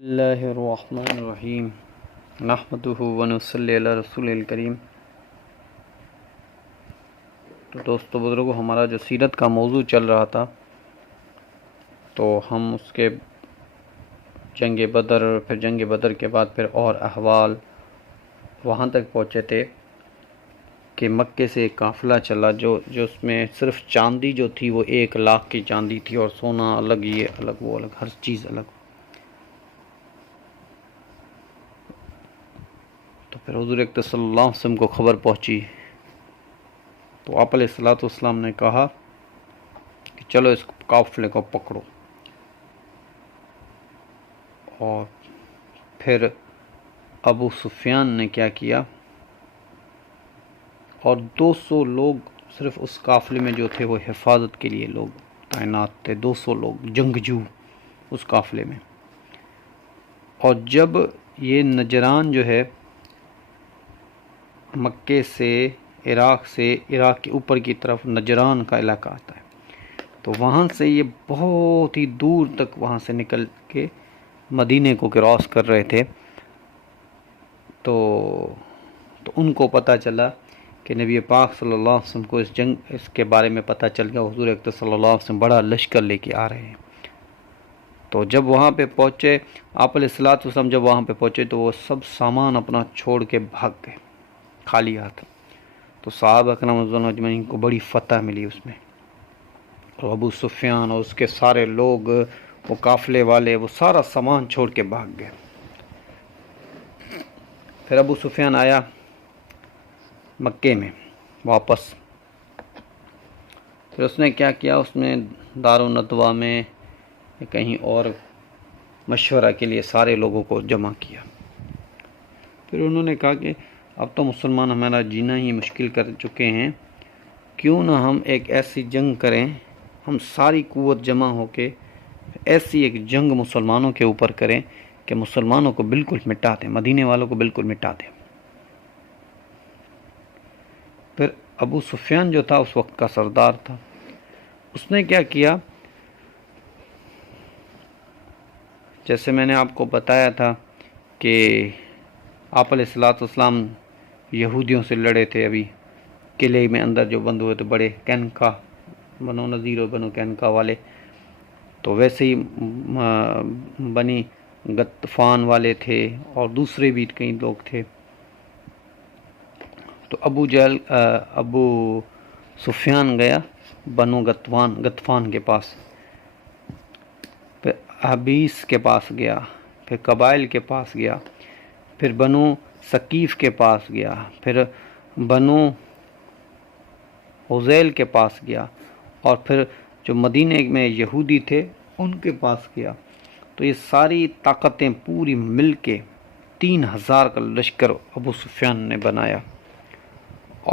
اللہ الرحمن الرحیم نحمدہ ونصلی علی رسول الکریم۔ تو دوستو بزرگو، ہمارا جو سیرت کا موضوع چل رہا تھا، تو ہم اس کے جنگ بدر، پھر جنگ بدر کے بعد پھر اور احوال وہاں تک پہنچے تھے کہ مکے سے ایک قافلہ چلا جو اس میں صرف چاندی جو تھی وہ 1,00,000 کی چاندی تھی، اور سونا الگ، یہ الگ، وہ الگ، ہر چیز الگ۔ تو پھر حضور اکرم صلی اللہ علیہ وسلم کو خبر پہنچی، تو آپ علیہ الصلوۃ والسلام نے کہا کہ چلو اس قافلے کو پکڑو، اور پھر ابو سفیان نے کیا کیا، اور 200 لوگ صرف اس قافلے میں جو تھے وہ حفاظت کے لیے لوگ تعینات تھے، 200 لوگ جنگجو اس قافلے میں۔ اور جب یہ نجران جو ہے مکے سے عراق کے اوپر کی طرف نجران کا علاقہ آتا ہے، تو وہاں سے یہ بہت ہی دور تک وہاں سے نکل کے مدینے کو کراس کر رہے تھے، تو ان کو پتہ چلا کہ نبی پاک صلی اللہ علیہ وسلم کو اس کے بارے میں پتہ چل گیا، حضور اکرم صلی اللہ علیہ وسلم بڑا لشکر لے کے آ رہے ہیں۔ تو جب وہاں پہ پہنچے آپ علیہ الصلوۃ والسلام، جب وہاں پہ پہنچے تو وہ سب سامان اپنا چھوڑ کے بھاگ گئے خالی ہاتھ۔ تو صحابہ کرام رضوان اللہ اجمعین کو بڑی فتح ملی اس میں، اور ابو سفیان اور اس کے سارے لوگ، وہ قافلے والے، وہ سارا سامان چھوڑ کے بھاگ گئے۔ پھر ابو سفیان آیا مکے میں واپس، پھر اس نے کیا کیا، اس نے دارالندوہ میں کہیں اور مشورہ کے لیے سارے لوگوں کو جمع کیا۔ پھر انہوں نے کہا کہ اب تو مسلمان ہمارا جینا ہی مشکل کر چکے ہیں، کیوں نہ ہم ایک ایسی جنگ کریں، ہم ساری قوت جمع ہو کے ایسی ایک جنگ مسلمانوں کے اوپر کریں کہ مسلمانوں کو بالکل مٹا دیں، مدینے والوں کو بالکل مٹا دیں۔ پھر ابو سفیان جو تھا اس وقت کا سردار تھا، اس نے کیا کیا، جیسے میں نے آپ کو بتایا تھا کہ آپ علیہ الصلوۃ والسلام یہودیوں سے لڑے تھے، ابھی قلعے میں اندر جو بند ہوئے تھے بڑے کینکا، بنو نذیر اور بنو کینکا والے، تو ویسے ہی بنی غطفان والے تھے، اور دوسرے بھی کئی لوگ تھے۔ تو ابو سفیان گیا بنو غطفان کے پاس، پھر حبیس کے پاس گیا، پھر قبائل کے پاس گیا، پھر بنو ثقیف کے پاس گیا، پھر بنو حذیل کے پاس گیا، اور پھر جو مدینے میں یہودی تھے ان کے پاس گیا۔ تو یہ ساری طاقتیں پوری مل کے 3,000 کا لشکر ابو سفیان نے بنایا،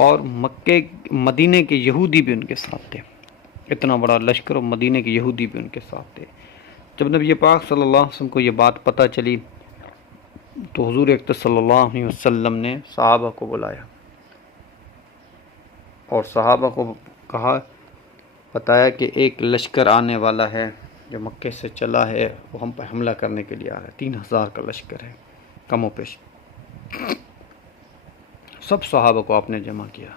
اور مدینے کے یہودی بھی ان کے ساتھ تھے، اتنا بڑا لشکر، اور مدینے کے یہودی بھی ان کے ساتھ تھے۔ جب نبی پاک صلی اللہ علیہ وسلم کو یہ بات پتہ چلی، تو حضور اکرم صلی اللہ علیہ وسلم نے صحابہ کو بلایا، اور صحابہ کو کہا، بتایا کہ ایک لشکر آنے والا ہے جو مکے سے چلا ہے، وہ ہم پر حملہ کرنے کے لیے آ رہا ہے، 3,000 کا لشکر ہے، کم و بیش۔ سب صحابہ کو آپ نے جمع کیا،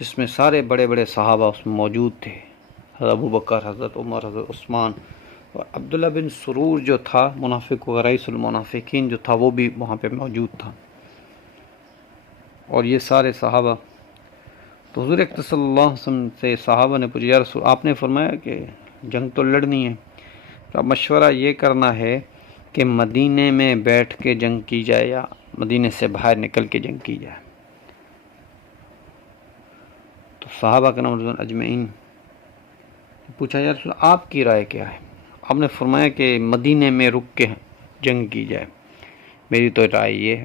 جس میں سارے بڑے بڑے صحابہ اس میں موجود تھے، حضرت ابو بکر، حضرت عمر، حضرت عثمان، اور عبداللہ بن سرور جو تھا منافق و رئیس المنافقین جو تھا، وہ بھی وہاں پہ موجود تھا، اور یہ سارے صحابہ۔ تو حضور اکرم صلی اللہ علیہ وسلم سے صحابہ نے پوچھا، یا رسول، آپ نے فرمایا کہ جنگ تو لڑنی ہے، اب مشورہ یہ کرنا ہے کہ مدینے میں بیٹھ کے جنگ کی جائے یا مدینے سے باہر نکل کے جنگ کی جائے۔ تو صحابہ کرام رضوان اجمعین پوچھا، یا رسول آپ کی رائے کیا ہے؟ آپ نے فرمایا کہ مدینے میں رک کے جنگ کی جائے، میری تو رائے یہ ہے۔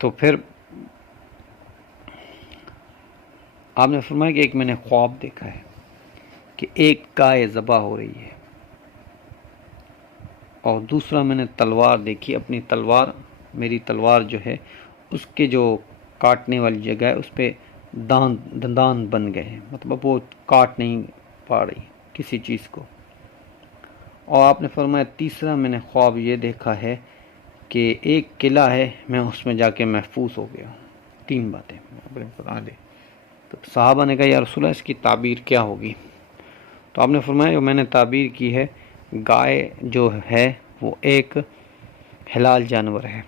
تو پھر آپ نے فرمایا کہ ایک میں نے خواب دیکھا ہے کہ ایک گائے ذبح ہو رہی ہے، اور دوسرا میں نے تلوار دیکھی، اپنی تلوار، میری تلوار جو ہے اس کے جو کاٹنے والی جگہ ہے اس پہ دندان بن گئے ہیں، مطلب وہ کاٹ نہیں پا رہی کسی چیز کو، اور آپ نے فرمایا تیسرا میں نے خواب یہ دیکھا ہے کہ ایک قلعہ ہے، میں اس میں جا کے محفوظ ہو گیا ہوں۔ 3 باتیں آپ نے بتا دیں۔ تو صحابہ نے کہا یا رسول اللہ اس کی تعبیر کیا ہوگی؟ تو آپ نے فرمایا جو میں نے تعبیر کی ہے، گائے جو ہے وہ ایک حلال جانور ہے،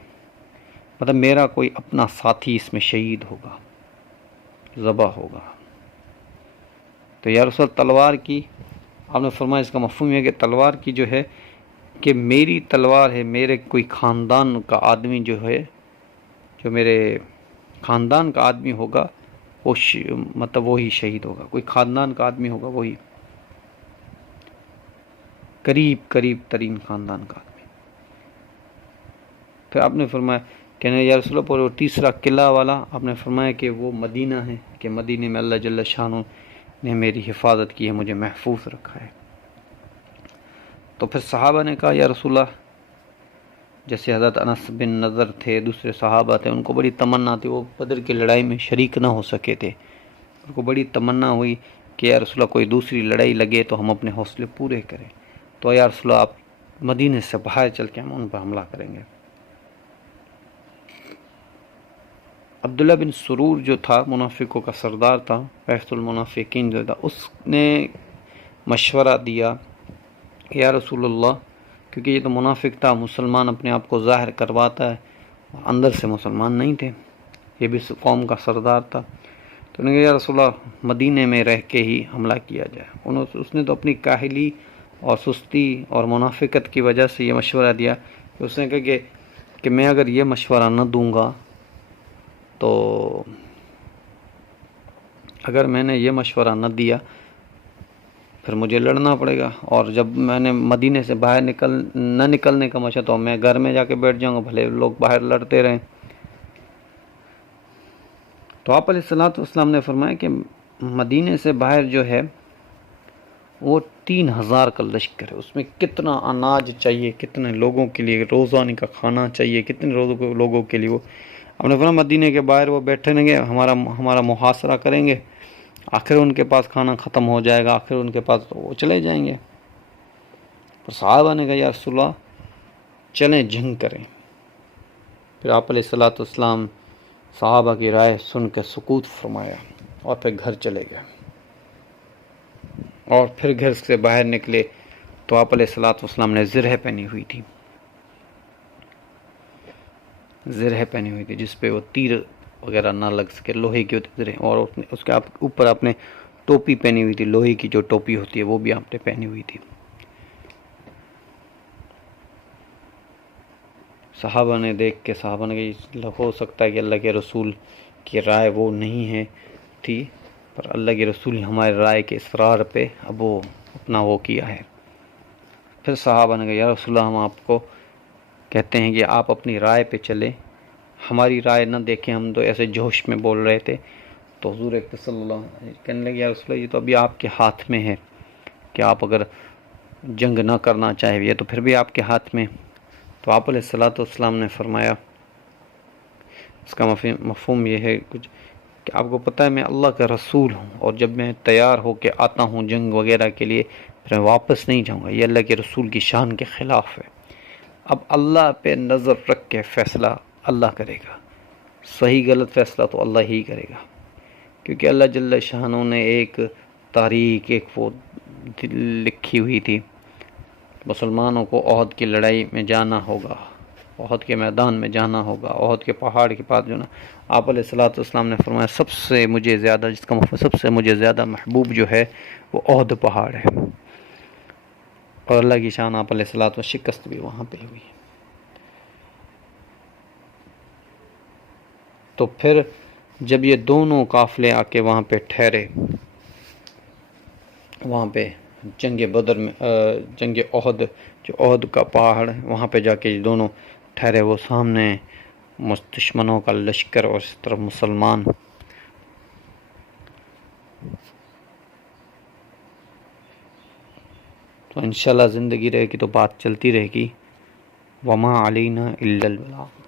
مطلب میرا کوئی اپنا ساتھی اس میں شہید ہوگا، ذبح ہوگا۔ تو یا رسول تلوار کی؟ آپ نے فرمایا اس کا مفہوم ہے کہ تلوار کی جو ہے کہ میری تلوار ہے، میرے کوئی خاندان کا آدمی جو ہے، جو میرے خاندان کا آدمی ہوگا وہ مطلب وہی شہید ہوگا، کوئی خاندان کا آدمی ہوگا وہی، قریب ترین خاندان کا آدمی۔ پھر آپ نے فرمایا کہ یا رسول اللہ پر وہ تیسرا قلعہ والا، آپ نے فرمایا کہ وہ مدینہ ہے، کہ مدینہ میں اللہ جل شانہ نے میری حفاظت کی ہے، مجھے محفوظ رکھا ہے۔ تو پھر صحابہ نے کہا یا رسول اللہ، جیسے حضرت انس بن نضر تھے، دوسرے صحابہ تھے، ان کو بڑی تمنا تھی، وہ بدر کی لڑائی میں شریک نہ ہو سکے تھے، ان کو بڑی تمنا ہوئی کہ یا رسول اللہ کوئی دوسری لڑائی لگے تو ہم اپنے حوصلے پورے کریں، تو یا رسول اللہ آپ مدینے سے باہر چل کے ہم ان پر حملہ کریں گے۔ عبداللہ بن سرور جو تھا، منافقوں کا سردار تھا، رئیس المنافقین جو تھا، اس نے مشورہ دیا یا رسول اللہ، کیونکہ یہ تو منافق تھا، مسلمان اپنے آپ کو ظاہر کرواتا ہے، اندر سے مسلمان نہیں تھے، یہ بھی قوم کا سردار تھا، تو انہوں نے کہا یا رسول اللہ مدینے میں رہ کے ہی حملہ کیا جائے۔ اس نے تو اپنی کاہلی اور سستی اور منافقت کی وجہ سے یہ مشورہ دیا کہ اس نے کہا کہ میں اگر یہ مشورہ نہ دوں گا تو اگر میں نے یہ مشورہ نہ دیا پھر مجھے لڑنا پڑے گا، اور جب میں نے مدینے سے باہر نہ نکلنے کا مشورہ تو میں گھر میں جا کے بیٹھ جاؤں گا، بھلے لوگ باہر لڑتے رہیں۔ تو آپ علیہ الصلوۃ والسلام نے فرمایا کہ مدینے سے باہر جو ہے وہ 3000 کا لشکر ہے، اس میں کتنا اناج چاہیے، کتنے لوگوں کے لیے روزانہ کا کھانا چاہیے، کتنے لوگوں کے لیے وہ ہم نے فرمایا مدینے کے باہر وہ بیٹھے رہیں گے، ہمارا محاصرہ کریں گے، آخر ان کے پاس کھانا ختم ہو جائے گا، آخر ان کے پاس وہ چلے جائیں گے۔ پر صحابہ نے کہا یا رسول اللہ چلیں جنگ کریں۔ پھر آپ علیہ الصلوۃ والسلام صحابہ کی رائے سن کے سکوت فرمایا اور پھر گھر چلے گئے، اور پھر گھر سے باہر نکلے تو آپ علیہ الصلوۃ والسلام نے زرہ پہنی ہوئی تھی، جس پہ وہ تیر وغیرہ نہ لگ سکے، لوہے کی ہوتی زرہ، اور اس کے اوپر آپ نے ٹوپی پہنی ہوئی تھی، لوہے کی جو ٹوپی ہوتی ہے وہ بھی آپ نے پہنی ہوئی تھی۔ صحابہ نے دیکھ کے صحابہ نے کہا ہو سکتا ہے کہ اللہ کے رسول کی رائے وہ نہیں تھی، پر اللہ کے رسول نے ہمارے رائے کے اصرار پہ اب وہ اپنا وہ کیا ہے۔ پھر صحابہ نے کہا یا رسول اللہ ہم آپ کو کہتے ہیں کہ آپ اپنی رائے پہ چلیں، ہماری رائے نہ دیکھیں، ہم تو ایسے جوش میں بول رہے تھے۔ تو حضور صلی اللہ علیہ وسلم کہنے لگے یا رسول اللہ یہ تو ابھی آپ کے ہاتھ میں ہے کہ آپ اگر جنگ نہ کرنا چاہے یہ تو پھر بھی آپ کے ہاتھ میں۔ تو آپ علیہ الصلوۃ والسلام نے فرمایا اس کا مفہوم یہ ہے کچھ کہ آپ کو پتہ ہے میں اللہ کا رسول ہوں، اور جب میں تیار ہو کے آتا ہوں جنگ وغیرہ کے لیے پھر میں واپس نہیں جاؤں گا، یہ اللہ کے رسول کی شان کے خلاف ہے۔ اب اللہ پہ نظر رکھ کے فیصلہ اللہ کرے گا، صحیح غلط فیصلہ تو اللہ ہی کرے گا، کیونکہ اللہ جل شانہ نے ایک تاریخ ایک وہ لکھی ہوئی تھی، مسلمانوں کو احد کی لڑائی میں جانا ہوگا، احد کے میدان میں جانا ہوگا، احد کے پہاڑ کے پاس جو نا آپ علیہ الصلوۃ والسلام نے فرمایا سب سے مجھے زیادہ جس کا مفہوم سب سے مجھے زیادہ محبوب جو ہے وہ احد پہاڑ ہے، اور اللہ کی شان آپ علیہ الصلوۃ والسلام شکست بھی وہاں پہ ہوئی۔ تو پھر جب یہ دونوں قافلے آ کے وہاں پہ ٹھہرے، وہاں پہ جنگ بدر میں جنگ احد جو احد کا پہاڑ ہے وہاں پہ جا کے یہ دونوں ٹھہرے، وہ سامنے دشمنوں کا لشکر اور اس طرف مسلمان۔ تو انشاءاللہ زندگی رہے گی تو بات چلتی رہے گی، وما علینا الا البلاغ۔